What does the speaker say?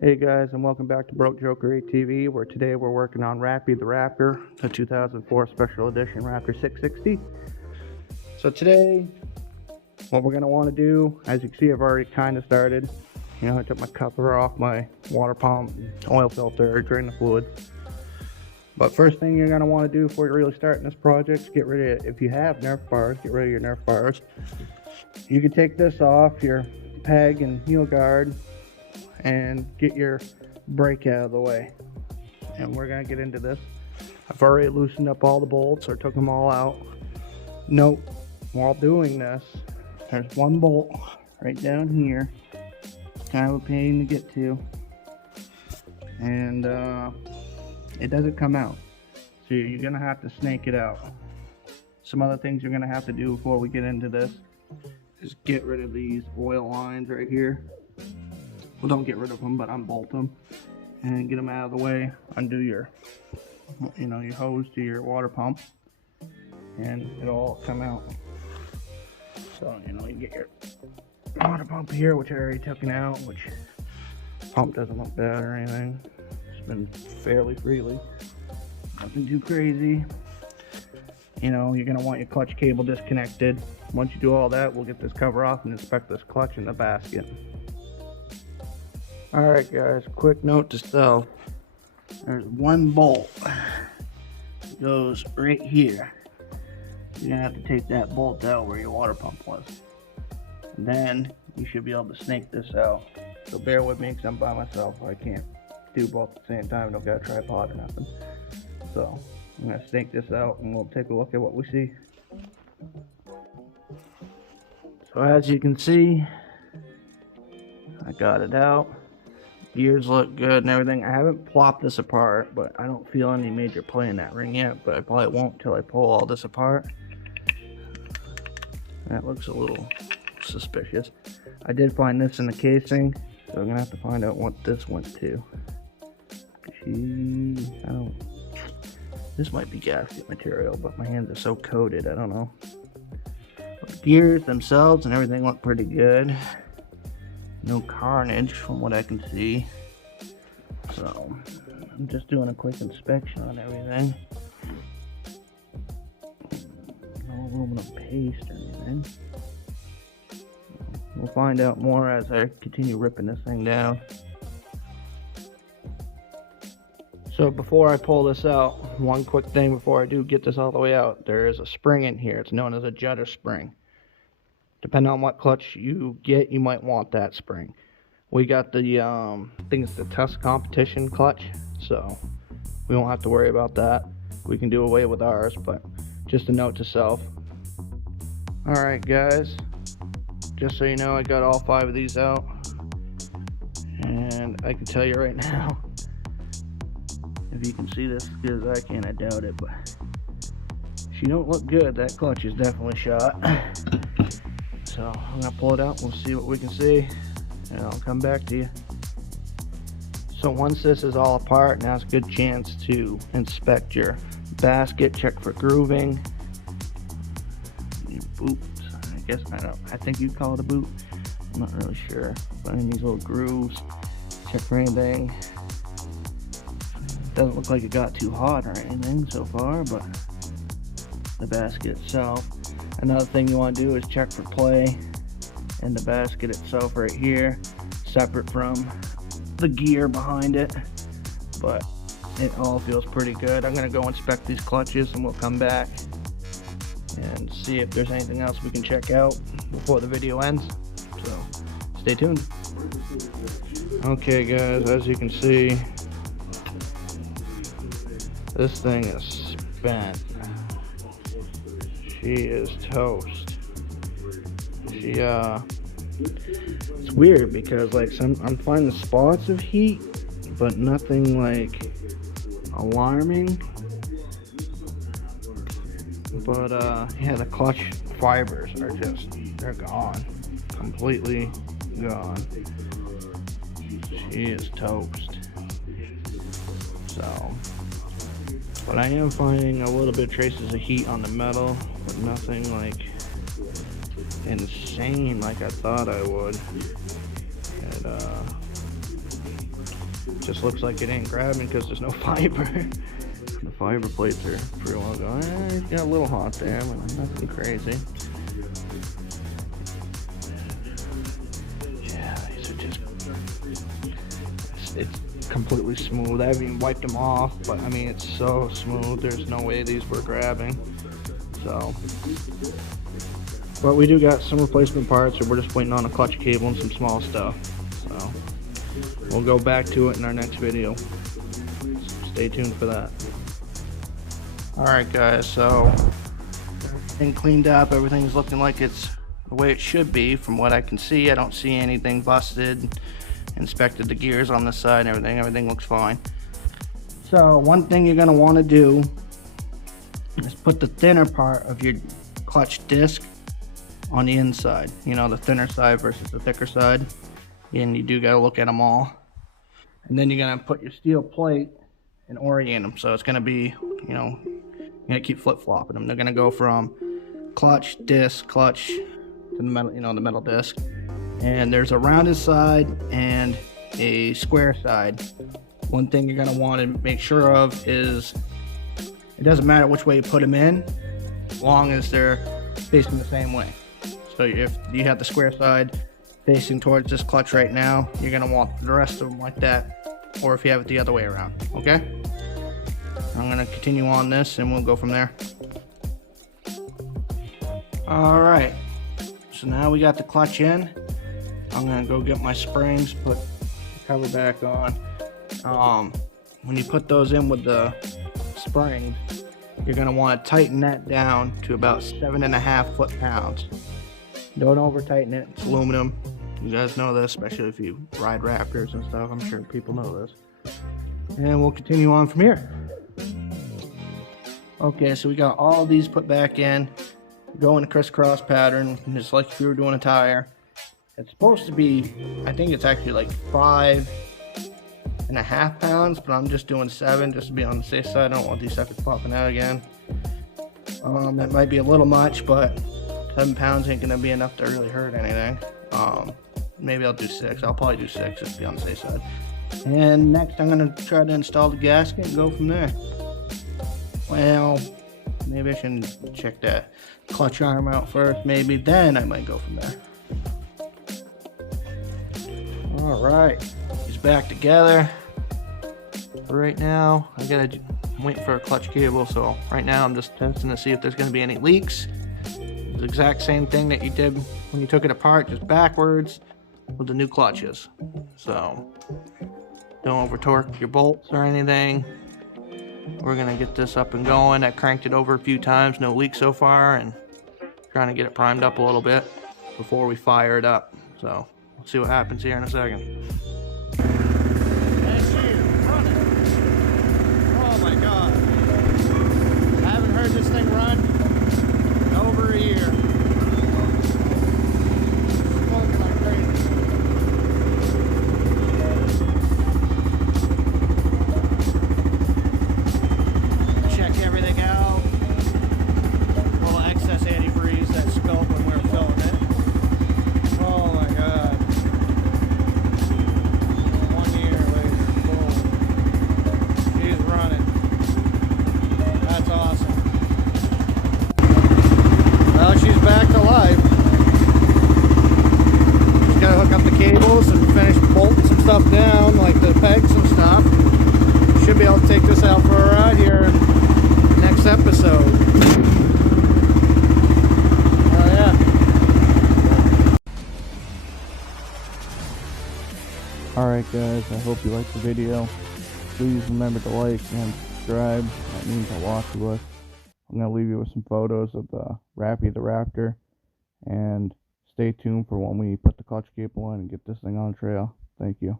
Hey guys, and welcome back to Broke Joker ATV, where today we're working on Rappy the Raptor, the 2004 Special Edition Raptor 660. So today, what we're going to want to do, as you can see, I've already kind of started. I took my cover off my water pump, oil filter, drain the fluids. But first thing you're going to want to do before you really start in this project is get rid of, if you have Nerf bars, get rid of your Nerf bars. You can take this off your peg and heel guard and get your brake out of the way, and we're gonna get into this. I've already loosened up all the bolts or took them all out. Note, while doing this, there's one bolt right down here, kind of a pain to get to, and it doesn't come out, so you're gonna have to snake it out. Some other things you're gonna have to do before we get into this is get rid of these oil lines right here. Well, don't get rid of them, but unbolt them and get them out of the way. Undo your, your hose to your water pump, and it'll all come out. So, you get your water pump here, which I already took out, which pump doesn't look bad or anything. It's been fairly freely. Nothing too crazy. You're gonna want your clutch cable disconnected. Once you do all that, we'll get this cover off and inspect this clutch in the basket. Alright guys, quick note to self. There's one bolt that goes right here. You're gonna have to take that bolt out where your water pump was. And then you should be able to snake this out. So bear with me because I'm by myself. I can't do both at the same time. I don't got a tripod or nothing. So I'm gonna snake this out and we'll take a look at what we see. So as you can see, I got it out. Gears look good and everything. I haven't plopped this apart, but I don't feel any major play in that ring yet, but I probably won't until I pull all this apart. That looks a little suspicious. I did find this in the casing, so I'm gonna have to find out what this went to. This might be gasket material, but my hands are so coated, I don't know. But the gears themselves and everything look pretty good. No carnage from what I can see. So I'm just doing a quick inspection on everything. No aluminum paste or anything. We'll find out more as I continue ripping this thing down. So before I pull this out, one quick thing before I do get this all the way out, there is a spring in here. It's known as a judder spring. Depending on what clutch you get, you might want that spring. We got the, I think it's the Tusk competition clutch, so we won't have to worry about that. We can do away with ours, but just a note to self. Alright guys, just so you know, I got all 5 of these out. And I can tell you right now, if you can see this as good as I can, I doubt it, but she don't look good. That clutch is definitely shot. So I'm gonna pull it out, we'll see what we can see, and I'll come back to you. So once this is all apart, now's a good chance to inspect your basket, check for grooving. Your boots, I think you'd call it a boot. I'm not really sure. Finding these little grooves, check for anything. Doesn't look like it got too hot or anything so far, but the basket itself. Another thing you want to do is check for play in the basket itself right here, separate from the gear behind it, but it all feels pretty good. I'm going to go inspect these clutches and we'll come back and see if there's anything else we can check out before the video ends, so stay tuned. Okay guys, as you can see, this thing is spent. She is toast. It's weird because I'm finding spots of heat, but nothing like alarming. But yeah, the clutch fibers are they're gone. Completely gone. She is toast. So, but I am finding a little bit of traces of heat on the metal, but nothing like insane like I thought I would. And Just looks like it ain't grabbing because there's no fiber. The fiber plates are pretty well going. It's got a little hot there, but nothing crazy. Yeah, these are just, it's completely smooth. I haven't even wiped them off, but I mean, it's so smooth. There's no way these were grabbing. So, but we do got some replacement parts, so we're just waiting on a clutch cable and some small stuff. So, we'll go back to it in our next video. Stay tuned for that. Alright guys, so everything cleaned up, everything's looking like it's the way it should be from what I can see. I don't see anything busted. Inspected the gears on this side and everything looks fine. So one thing you're going to want to do is put the thinner part of your clutch disc on the inside. You know, the thinner side versus the thicker side. And you do got to look at them all. And then you're going to put your steel plate and orient them. So it's going to be, you know, you're going to keep flip-flopping them. They're going to go from clutch, disc, clutch to the metal, you know, the metal disc. And there's a rounded side and a square side. One thing you're going to want to make sure of is it doesn't matter which way you put them in, as long as they're facing the same way. So if you have the square side facing towards this clutch right now, you're going to want the rest of them like that, or if you have it the other way around, okay? I'm going to continue on this and we'll go from there. Alright, so now we got the clutch in. I'm going to go get my springs, put the cover back on. When you put those in with the springs, you're going to want to tighten that down to about 7.5 foot-pounds. Don't over tighten it, it's aluminum. You guys know this, especially if you ride Raptors and stuff. I'm sure people know this. And we'll continue on from here. Okay, so we got all these put back in. Go in a crisscross pattern, just like if you were doing a tire. It's supposed to be, I think it's actually like 5.5 pounds, but I'm just doing 7 just to be on the safe side. I don't want these suckers popping out again. That might be a little much, but 7 pounds ain't gonna be enough to really hurt anything. Maybe I'll do 6. I'll probably do 6 just to be on the safe side. And next I'm gonna try to install the gasket and go from there. Well, maybe I should check that clutch arm out first, maybe, then I might go from there. Alright, he's back together. Right now, I'm waiting for a clutch cable, so right now I'm just testing to see if there's going to be any leaks. It's the exact same thing that you did when you took it apart, just backwards with the new clutches. So, don't over torque your bolts or anything. We're gonna get this up and going. I cranked it over a few times, no leaks so far, and trying to get it primed up a little bit before we fire it up. So we'll see what happens here in a second. That's you, running. Oh my god. I haven't heard this thing run in over a year. Smoking like crazy. Everything out. A little excess antifreeze that spilled when we were filling it. Oh my god. 1 year later, boom. She's running. That's awesome. Well, she's back to life. Just gotta hook up the cables and finish bolting some stuff down, like the pegs and stuff. Should be able to take this out for a ride here next episode. Oh yeah. Alright guys, I hope you liked the video. Please remember to like and subscribe. That means a lot to us. I'm going to leave you with some photos of the Rappy the Raptor. And stay tuned for when we put the clutch cable in and get this thing on the trail. Thank you.